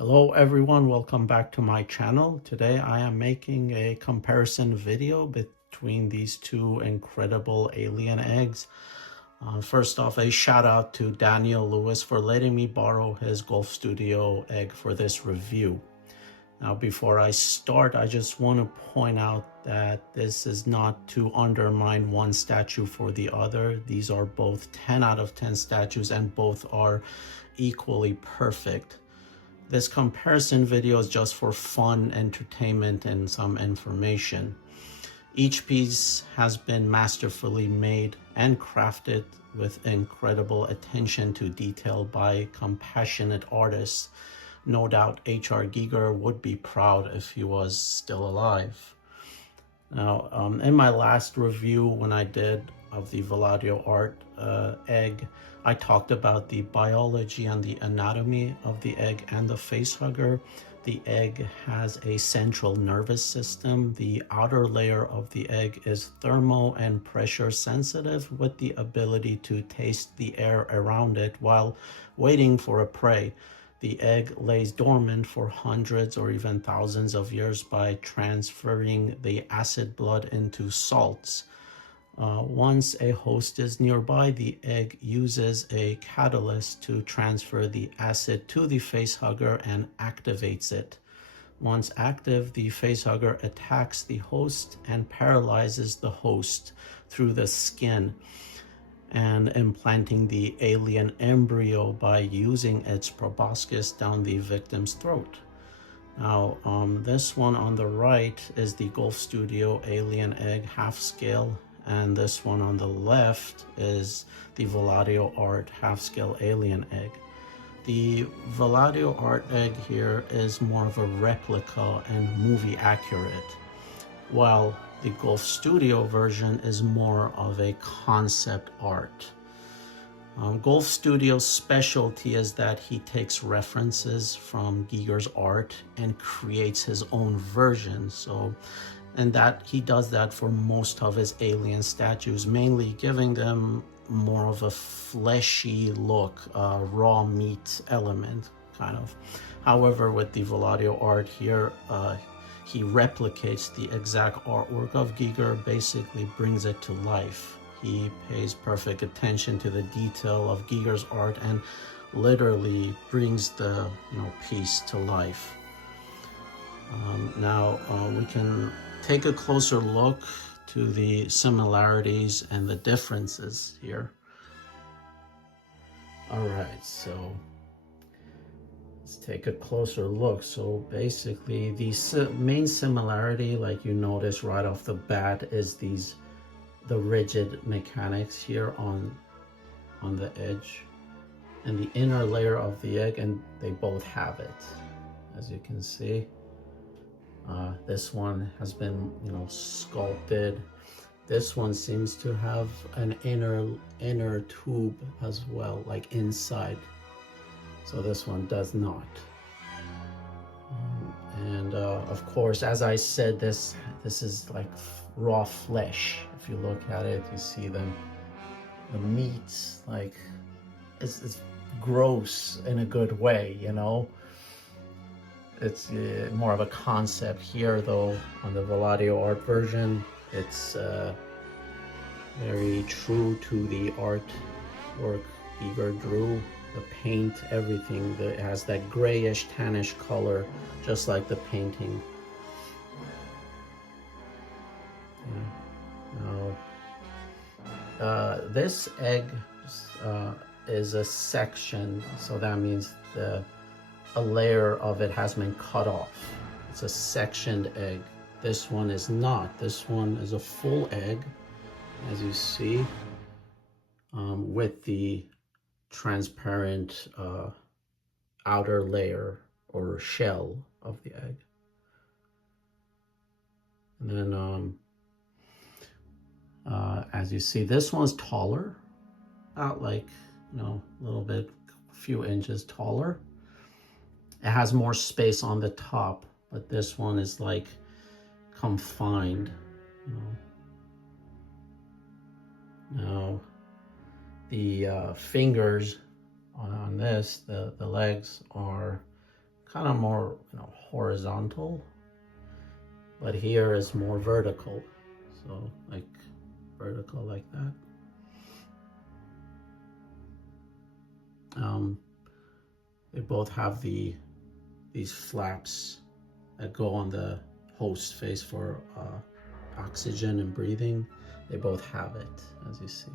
Hello everyone, welcome back to my channel. Today I am making a comparison video between these two incredible alien eggs. First off, a shout out to Daniel Lewis for letting me borrow his Golf Studio egg for this review. Now before I start, I just want to point out that this is not to undermine one statue for the other. These are both 10 out of 10 statues and both are equally perfect. This comparison video is just for fun, entertainment, and some information. Each piece has been masterfully made and crafted with incredible attention to detail by compassionate artists. No doubt H.R. Giger would be proud if he was still alive. Now, in my last review when I did of the Vlado art egg, I talked about the biology and the anatomy of the egg and the facehugger. The egg has a central nervous system. The outer layer of the egg is thermo and pressure sensitive with the ability to taste the air around it while waiting for a prey. The egg lays dormant for hundreds or even thousands of years by transferring the acid blood into salts. Once a host is nearby, the egg uses a catalyst to transfer the acid to the facehugger and activates it. Once active, the facehugger attacks the host and paralyzes the host through the skin and implanting the alien embryo by using its proboscis down the victim's throat. Now, this one on the right is the Golf Studio alien egg half scale, and this one on the left is the Vlado art half scale alien egg. The Vlado art egg here is more of a replica and movie accurate, while the Golf Studio version is more of a concept art. Golf Studio's specialty is that he takes references from Giger's art and creates his own version. And that he does that for most of his alien statues, mainly giving them more of a fleshy look, raw meat element, kind of. However, with the Vlado art here, he replicates the exact artwork of Giger, basically brings it to life. He pays perfect attention to the detail of Giger's art and literally brings the piece to life. Now we can take a closer look to the similarities and the differences here. All right, so let's take a closer look. So basically the main similarity, like you notice right off the bat, is the rigid mechanics here on the edge and the inner layer of the egg, and they both have it, as you can see. This one has been sculpted. This one seems to have an inner tube as well, like inside, so this one does not. And of course, as I said, this is like raw flesh. If you look at it, you see the meat, like it's gross in a good way, It's more of a concept here, though. On the Vlado art version, it's very true to the artwork Giger drew. The paint, everything, it has that grayish, tannish color, just like the painting. Yeah. Now, this egg is a section, so that means a layer of it has been cut off. It's a sectioned egg. This one is not. This one is a full egg, as you see, with the transparent outer layer or shell of the egg. And then as you see, this one's taller, about like a little bit, a few inches taller. It has more space on the top, but this one is like confined. Now the fingers on this, the legs are kind of more, horizontal, but here is more vertical. So like vertical like that. They both have these flaps that go on the host face for oxygen and breathing. They both have it, as you see.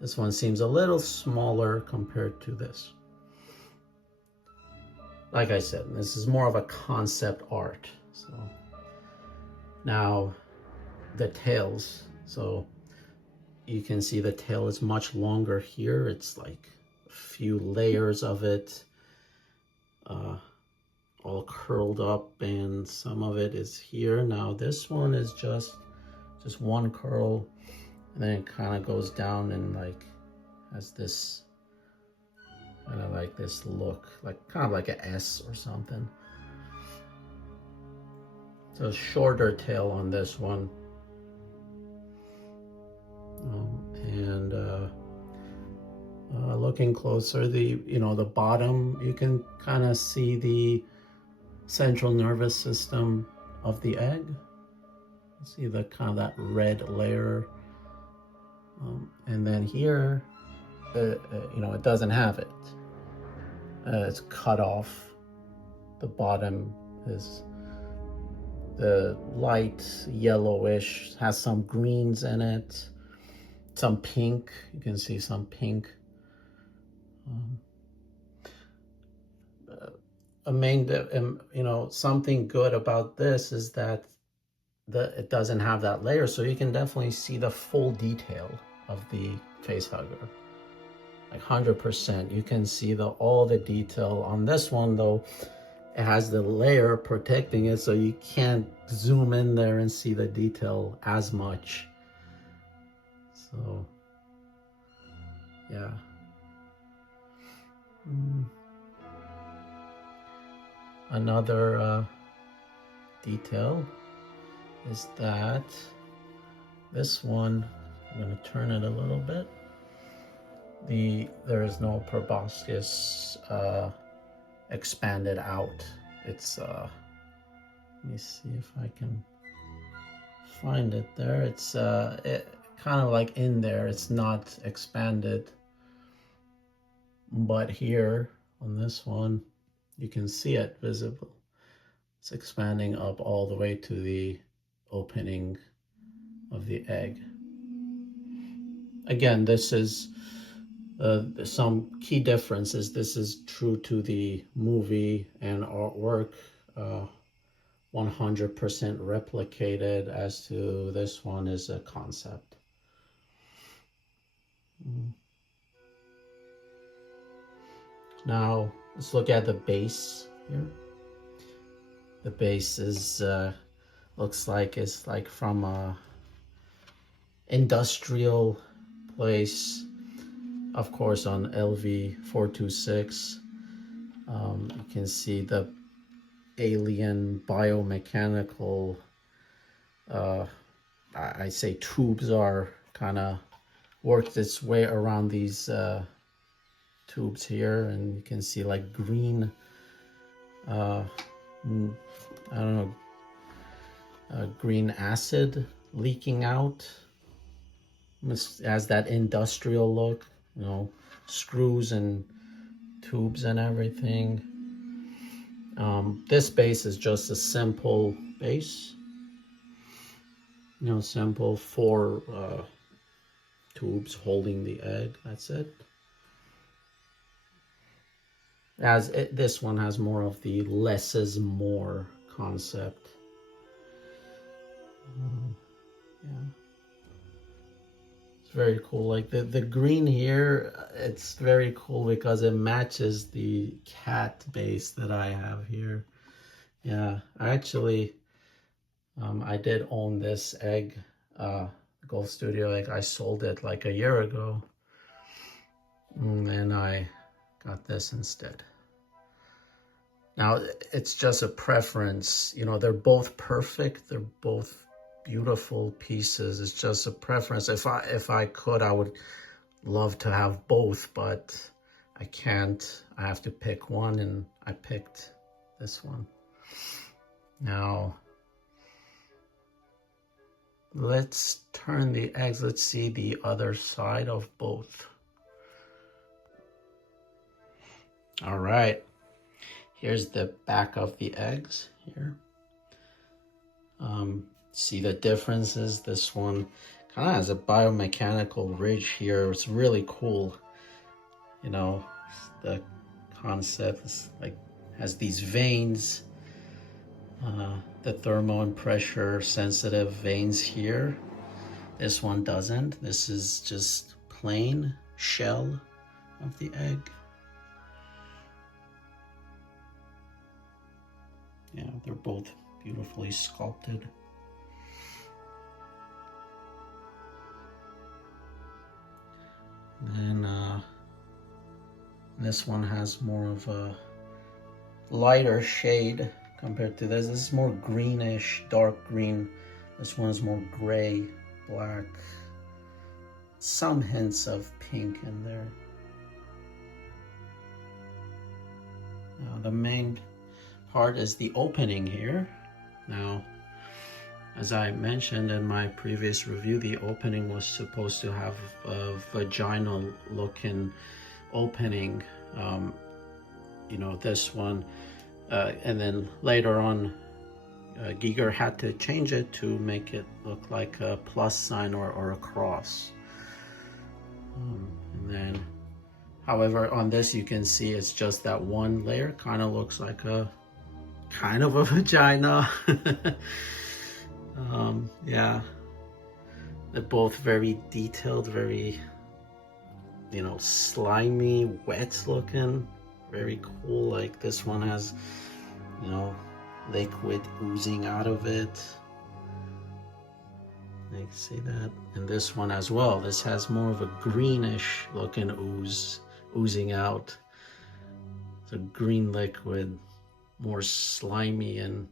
This one seems a little smaller compared to this. Like I said, this is more of a concept art. So now the tails. So you can see the tail is much longer here. It's like a few layers of it, all curled up, and some of it is here. Now this one is just one curl, and then it kind of goes down and like has this kind of like this look, like kind of like an S or something. So shorter tail on this one. And looking closer, the bottom, you can kind of see the central nervous system of the egg. You see the kind of that red layer, and then here, it doesn't have it. It's cut off. The bottom is the light yellowish, has some greens in it, some pink. You can see some pink. Something good about this is that it doesn't have that layer, so you can definitely see the full detail of the face hugger. Like 100%, you can see all the detail. On this one though, it has the layer protecting it, so you can't zoom in there and see the detail as much. So yeah. Another detail is that this one, I'm going to turn it a little bit. There is no proboscis expanded out. It's let me see if I can find it there. It's it kind of like in there. It's not expanded, but here on this one, you can see it visible. It's expanding up all the way to the opening of the egg. Again, this is some key differences. This is true to the movie and artwork, 100% replicated, as to this one is a concept. Now let's look at the base here. The base is looks like it's like from a industrial place, of course, on LV426. You can see the alien biomechanical, I say tubes are kind of worked its way around these tubes here, and you can see like green, I don't know, green acid leaking out. It has that industrial look, screws and tubes and everything. This base is just a simple base, simple 4 tubes holding the egg. That's it. This one has more of the less is more concept. Yeah, it's very cool. Like the green here, it's very cool because it matches the cat base that I have here. Yeah, actually, I did own this egg, Golf Studio egg. I sold it like a year ago, and I got this instead. Now, it's just a preference. They're both perfect. They're both beautiful pieces. It's just a preference. If I could, I would love to have both, but I can't. I have to pick one, and I picked this one. Now, let's turn the eggs. Let's see the other side of both. All right, here's the back of the eggs here. See the differences? This one kind of has a biomechanical ridge here. It's really cool. You know, the concept is like has these veins, the thermo and pressure sensitive veins here. This one doesn't. This is just plain shell of the egg. Yeah, they're both beautifully sculpted. And this one has more of a lighter shade compared to this. This is more greenish, dark green. This one is more gray, black. Some hints of pink in there. Now the main part is the opening here. Now, as I mentioned in my previous review, the opening was supposed to have a vaginal looking opening. You know, this one, and then later on, Giger had to change it to make it look like a plus sign or a cross. And then, however, on this you can see it's just that one layer, kind of looks like a kind of a vagina. Yeah, they're both very detailed, very, you know, slimy, wet looking, very cool. Like this one has, you know, liquid oozing out of it. You can see that. And this one as well, this has more of a greenish looking oozing out. It's a green liquid, more slimy and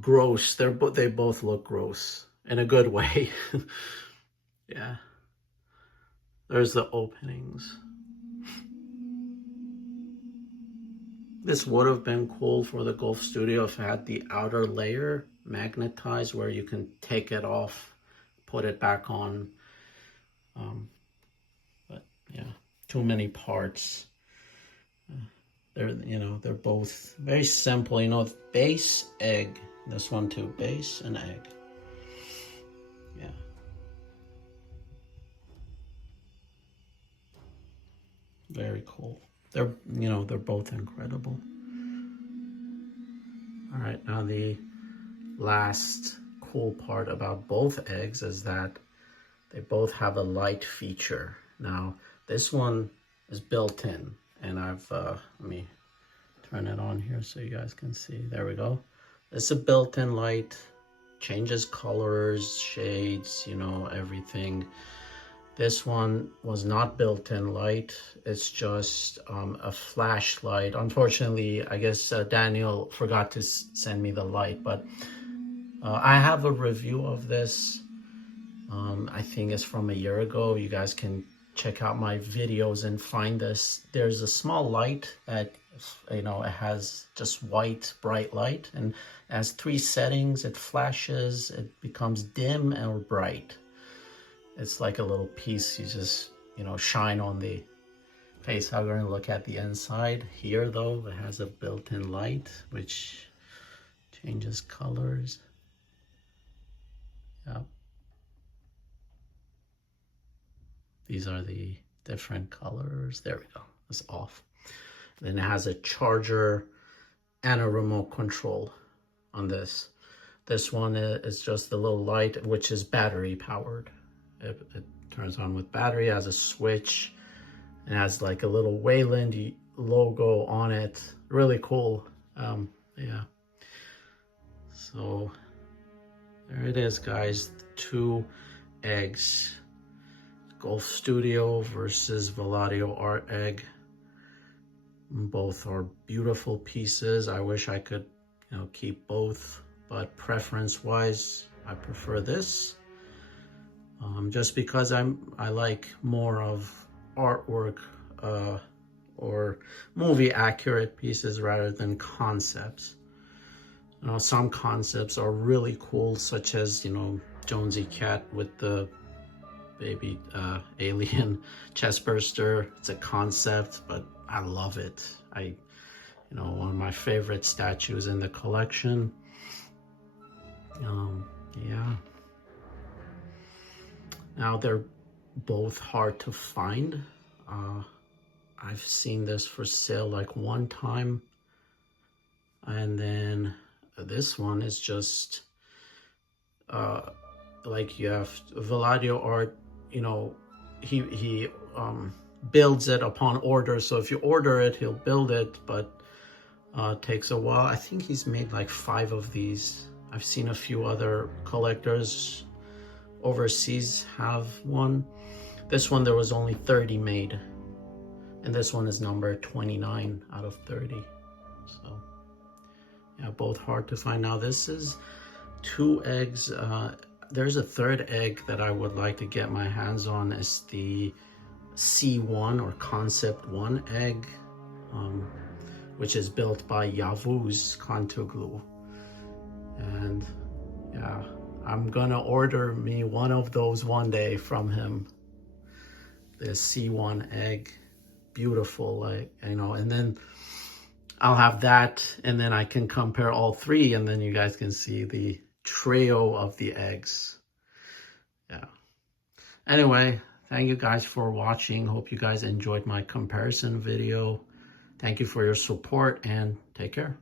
gross. They both look gross in a good way. Yeah. There's the openings. This would have been cool for the Golf Studio if it had the outer layer magnetized where you can take it off, put it back on. But yeah, too many parts. They're both very simple. You know, base, egg. This one too, base and egg. Yeah. Very cool. They're both incredible. All right, now the last cool part about both eggs is that they both have a light feature. Now, this one is built in, and I've, let me turn it on here so you guys can see. There we go. It's a built-in light, changes colors, shades, you know, everything. This one was not built-in light. It's just a flashlight. Unfortunately, I guess Daniel forgot to send me the light, but I have a review of this. I think it's from a year ago. You guys can check out my videos and find this. There's a small light that, you know, it has just white, bright light, and it has 3 settings. It flashes, it becomes dim or bright. It's like a little piece you just, you know, shine on the face. I'm going to look at the inside. Here though, it has a built-in light which changes colors. Yep. These are the different colors. There we go. It's off. Then it has a charger and a remote control on this. This one is just the little light, which is battery powered. It turns on with battery, has a switch, and has like a little Wayland logo on it. Really cool. Yeah. So there it is, guys. 2 eggs. Golf Studio versus Vlado Art Egg. Both are beautiful pieces. I wish I could, you know, keep both, but preference-wise, I prefer this. Just because I like more of artwork or movie accurate pieces rather than concepts. You know, some concepts are really cool, such as, you know, Jonesy Cat with the baby alien chest burster. It's a concept, but I love it. You know, one of my favorite statues in the collection. Yeah. Now they're both hard to find. I've seen this for sale like one time, and then this one is just like you have Vlado art. You know, he builds it upon order. So if you order it, he'll build it, but takes a while. I think he's made like 5 of these. I've seen a few other collectors overseas have one. This one, there was only 30 made, and this one is number 29 out of 30. So yeah, both hard to find. Now this is 2 eggs. There's a 3rd egg that I would like to get my hands on. Is the C1 or Concept 1 egg, which is built by Yavuz Kantoglu. And yeah, I'm gonna order me one of those one day from him. The C1 egg, beautiful, like, you know, and then I'll have that, and then I can compare all 3, and then you guys can see the trio of the eggs. Yeah. Anyway, thank you guys for watching. Hope you guys enjoyed my comparison video. Thank you for your support, and take care.